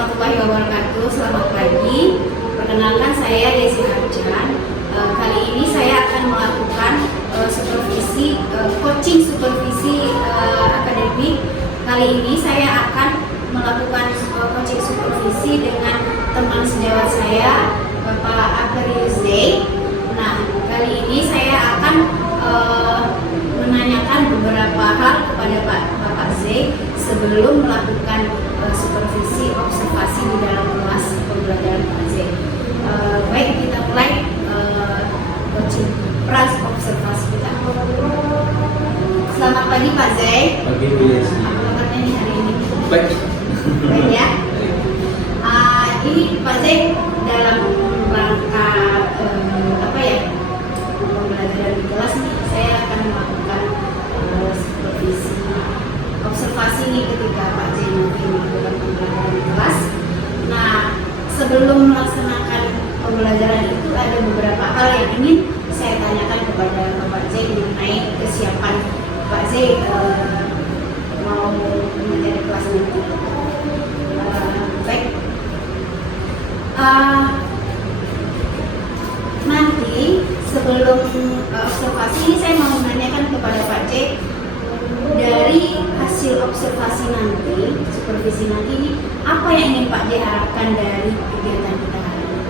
warahmatullahi wabarakatuh. Selamat pagi. Perkenalkan, saya Desi Arjan. Kali ini saya akan melakukan coaching supervisi akademik. Kali ini saya akan melakukan coaching supervisi dengan teman sejawat saya, Bapak Akariuze. Nah, kali ini saya akan menanyakan beberapa hal kepada Bapak Z sebelum melakukan supervisi observasi di dalam kelas pembelajaran Pak Z. Baik, kita mulai coaching pras observasi kita. Selamat pagi Pak Z. Pagi Bu Yesi. Apa kabarnya nih hari ini? Baik. Baik ya. Ini Pak Z dalam rangka pembelajaran di kelas nih, saya akan melakukan supervisi observasi nih ketika Pak Z nanti melakukan pembelajaran di kelas. Nah, sebelum melaksanakan pembelajaran itu ada beberapa hal yang ingin saya tanyakan kepada Pak Z mengenai kesiapan Pak Z mau menjadi kelas nanti. Baik. Nanti sebelum observasi ini saya mau menanyakan kepada Pak Z, dari hasil observasi nanti, supervisi nanti ini, apa yang ingin Pak Z harapkan dari kegiatan kita hari ini?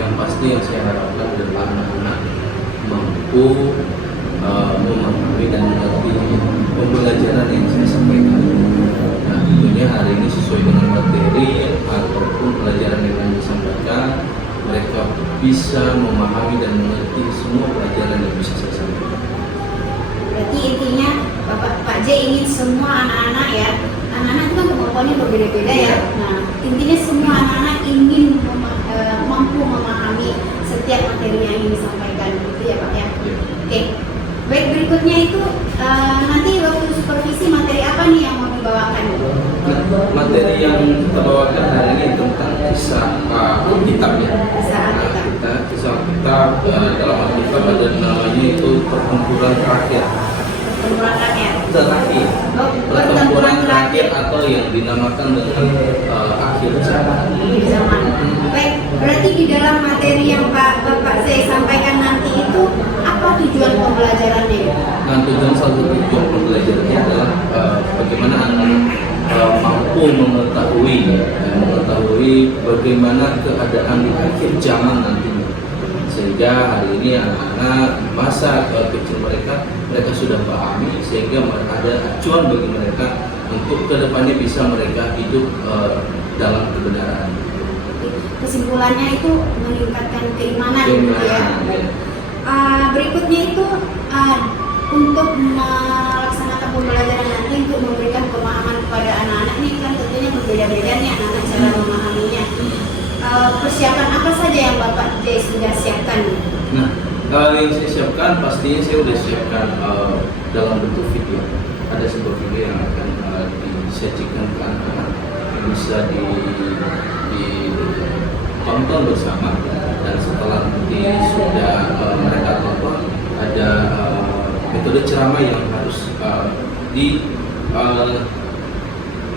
Yang pasti yang saya harapkan adalah anak-anak mampu memahami dan mengerti pembelajaran yang saya sampaikan. Nah, tentunya hari ini sesuai dengan materi ataupun pelajaran yang disampaikan, mereka bisa memahami dan mengerti semua pelajaran yang bisa saya sampaikan. Berarti intinya Pak Z ingin semua anak-anak ya, anak-anak itu kan kemampuannya berbeda-beda ya. Nah, intinya semua anak-anak ingin mampu memahami setiap materi yang ingin disampaikan, gitu ya Pak ya. Oke. Baik, berikutnya itu nanti waktu supervisi materi apa nih yang mau dibawakan? Materi yang kita bawakan hari ini tentang kisah Alkitab ya. Kisah Alkitab dalam Alkitab ada namanya itu pertempuran terakhir. Pertempuran terakhir atau yang dinamakan dengan akhir zaman. Baik, berarti di dalam materi yang Bapak Z sampaikan nanti itu apa tujuan pembelajarannya? Nah, salah satu tujuan pembelajarannya adalah bagaimana anak mampu mengetahui bagaimana keadaan di akhir zaman nantinya. Sehingga hari ini anak-anak masa kecil mereka sudah pahami, sehingga ada acuan bagi mereka untuk kedepannya bisa mereka hidup dalam kebenaran. Kesimpulannya itu meningkatkan keimanan ya. Berikutnya itu untuk melaksanakan pembelajaran nanti untuk memberikan pemahaman kepada anak-anak ini kan tentunya berbeda-beda nih anak-anak cara memahaminya. Persiapan apa saja yang Bapak Z sudah siapkan? Nah, yang saya siapkan pastinya saya sudah siapkan dalam bentuk video. Ada sebuah video yang akan disajikan ke anak-anak yang bisa ditonton bersama, dan setelah nanti sudah mereka tonton ada metode ceramah yang harus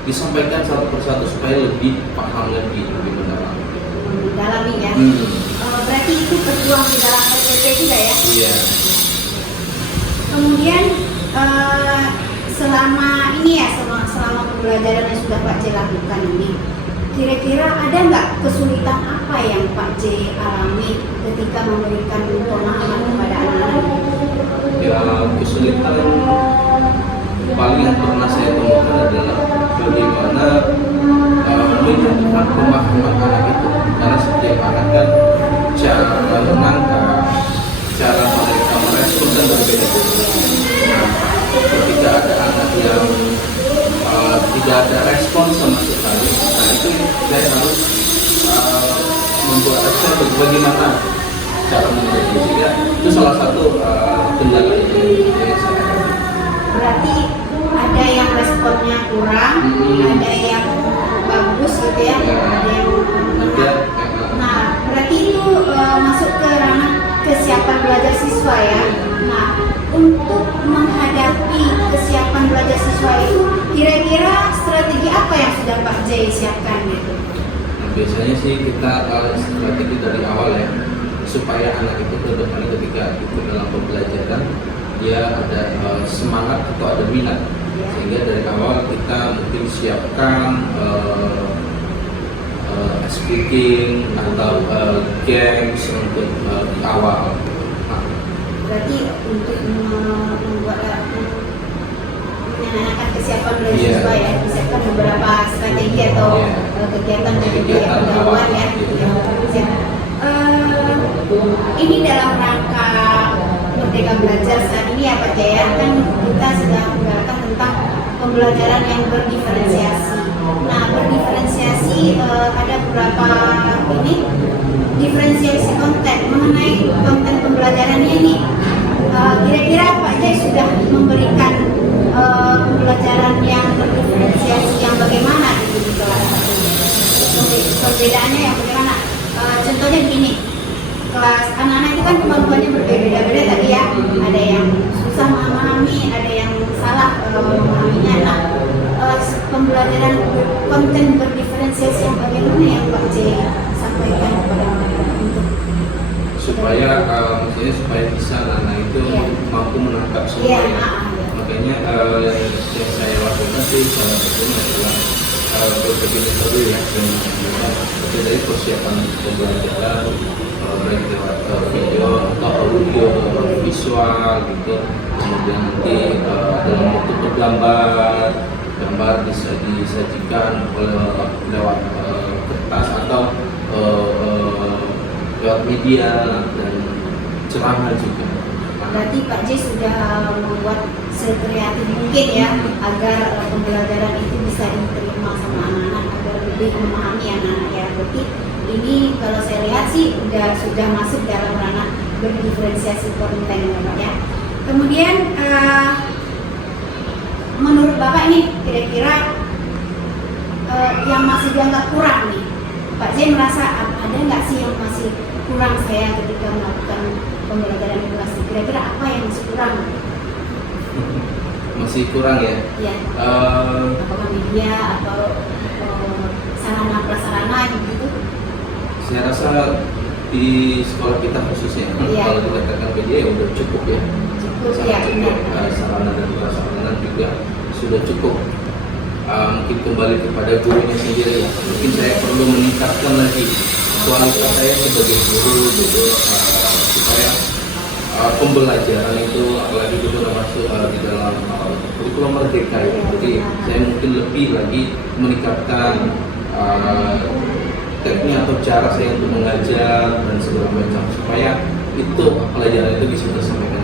disampaikan satu persatu supaya lebih paham lebih mendalam. Dalami ya. Berarti itu berjuang di dalam RPP juga ya? Iya. Kemudian selama ini ya, selama pembelajaran yang sudah Pak Z lakukan ini, kira-kira ada nggak kesulitan apa yang Pak Z alami ketika memberikan pemahaman kepada anak-anak? Ya, kesulitan paling yang pernah saya temukan adalah bagaimana menyatukan pemahaman anak itu, karena setiap anak kan cara menangkap, cara mereka merespon kan berbeda-beda. Nah, ketika ada anak yang tidak ada respon sama sekali, nah itu saya harus membuat respon bagaimana cara menghadapinya. Itu salah satu kendala yang saya hadapi. Berarti ada yang responnya kurang, ada yang bagus gitu ya, ada yang menang. Nah, berarti itu masuk ke ranah kesiapan belajar siswa ya. Nah, untuk menghadapi kesiapan belajar siswa itu, kira-kira strategi apa yang sudah Pak Z siapkan gitu? biasanya sih kita strategi dari awal ya, supaya anak itu ke depannya ketika ikut dalam pembelajaran dia ada semangat atau ada minat, sehingga dari awal kita mungkin siapkan speaking atau games untuk di awal. Berarti untuk membuat menyenangkan kesiapan dari siswa ya, disiapkan beberapa strategi atau kegiatan pendahuluan ya. Ini dalam rangka Merdeka Belajar saat ini ya Pak Jaya, kan kita sedang menggalakkan tentang pembelajaran yang berdiferensiasi. Nah, berdiferensiasi ada beberapa ini diferensiasi konten mengenai konten pembelajarannya ini. Kira-kira Pak Jaya sudah memberikan pembelajaran yang berdiferensiasi yang bagaimana di kelas? Perbedaannya yang bagaimana? Contohnya begini, kelas anak-anak itu kan kemampuannya berbeda-beda tadi ya. Ada yang susah memahami, ada yang salah memahaminya. Nah, pembelajaran konten berdiferensiasi yang bagaimana yang Pak Jaya sampaikan kepada mereka untuk supaya maksudnya supaya bisa anak itu mampu menangkap semua ya. Makanya yang saya lakukan sih salah satunya adalah berbagai metode ya, seperti dari persiapan pembelajaran baik lewat video atau audio visual gitu, kemudian nanti dalam bentuk gambar bisa disajikan lewat kertas atau lewat media dan ceramah juga. Berarti Pak J sudah membuat sekreatif mungkin ya agar pembelajaran itu bisa diterima sama anak-anak, agar lebih memahami anak-anak ya. Berarti ini kalau saya lihat sih sudah masuk dalam ranah berdiferensiasi konten ya. Kemudian menurut Bapak ini kira-kira yang masih dianggap kurang nih, Pak J merasa ada nggak sih yang masih kurang saya ketika melakukan pembelajaran di kelas? Kira-kira apa yang masih kurang? Masih kurang ya? Iya. Apakah media atau sarana prasarana gitu? Saya rasa di sekolah kita khususnya kalau dikatakan media ya udah cukup ya. Cukup ya. Sarana dan prasarana juga sudah cukup. Mungkin kembali kepada gurunya sendiri ya. Mungkin saya perlu meningkatkan lagi kualitas saya sebagai guru gitu, supaya pembelajaran itu apalagi itu masuk di dalam kurikulum Merdeka ya. Jadi saya mungkin lebih lagi meningkatkan teknik atau cara saya untuk mengajar dan segala macam supaya itu pelajaran itu bisa tersampaikan.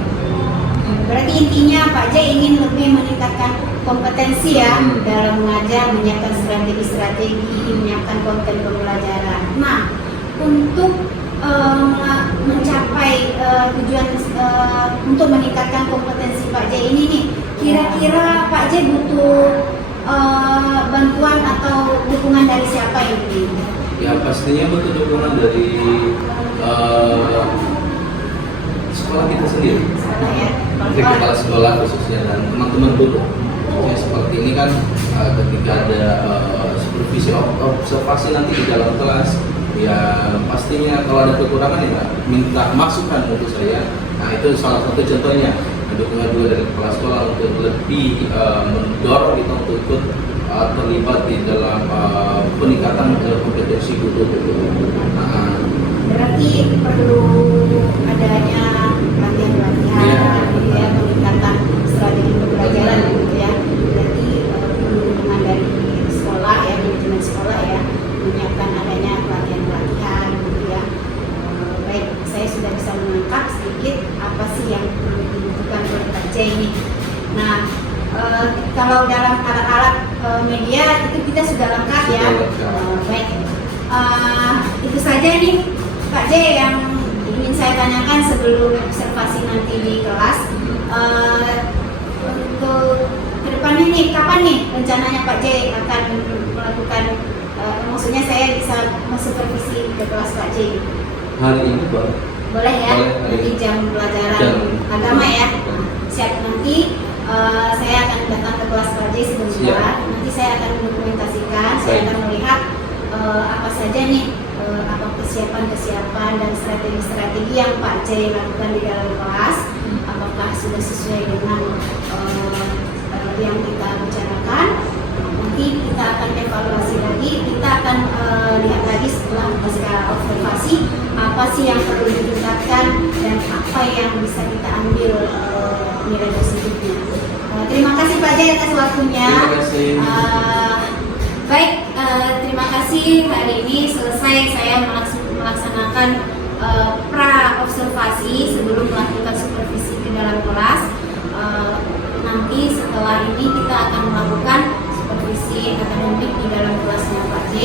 Berarti intinya Pak J ingin lebih meningkatkan kompetensi ya dalam mengajar, menyiapkan strategi-strategi, menyiapkan konten pembelajaran. Nah, untuk mencapai tujuan untuk meningkatkan kompetensi Pak J ini nih, kira-kira Pak J butuh bantuan atau dukungan dari siapa ini? Ya pastinya butuh dukungan dari sekolah kita sendiri, dari kepala sekolah khususnya dan teman-teman guru. Ya, seperti ini kan ketika ada supervisi observasi nanti di dalam kelas, ya pastinya kalau ada kekurangan ya minta masukan untuk saya. Nah itu salah satu contohnya, dukungan juga dari kepala sekolah untuk lebih mendorong kita untuk ikut terlibat di dalam peningkatan kompetensi guru. Berarti perlu adanya pelatihan-pelatihan, ya, peningkatan strategi pembelajaran gitu ya. Berarti perlu dukungan dari sekolah ya, manajemen sekolah ya, menyiapkan adanya pelatihan-pelatihan gitu ya. Baik, saya sudah bisa menangkap sedikit apa sih yang perlu dibutuhkan oleh Pak J ini. Nah, kalau dalam alat-alat media itu kita sudah lengkap ya. Baik, itu saja nih Pak J yang ingin saya tanyakan sebelum observasi nanti di kelas. Untuk kedepannya nih, kapan nih rencananya Pak J akan melakukan, maksudnya saya bisa mensupervisi ke kelas Pak J? Hari ini boleh ya, nanti jam pelajaran agama ya. Siap, nanti saya akan datang ke kelas Pak J sebentar. Nanti saya akan mendokumentasikan, saya akan melihat apa saja nih apa kesiapan dan strategi yang Pak J lakukan di dalam kelas, apakah sudah sesuai dengan yang kita bicarakan. Nanti kita akan evaluasi lagi, kita akan lihat lagi setelah observasi apa sih yang perlu ditingkatkan dan apa yang bisa kita ambil nilai positifnya. Terima kasih Pak J atas waktunya. Terima kasih. Baik, terima kasih. Hari ini selesai saya melaksanakan pra observasi sebelum melakukan supervisi ke dalam kelas. Nanti setelah ini kita akan melakukan supervisi akademik di dalam kelasnya Pak J.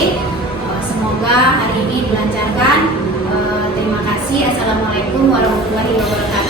Semoga hari ini dilancarkan. Terima kasih. Assalamualaikum warahmatullahi wabarakatuh.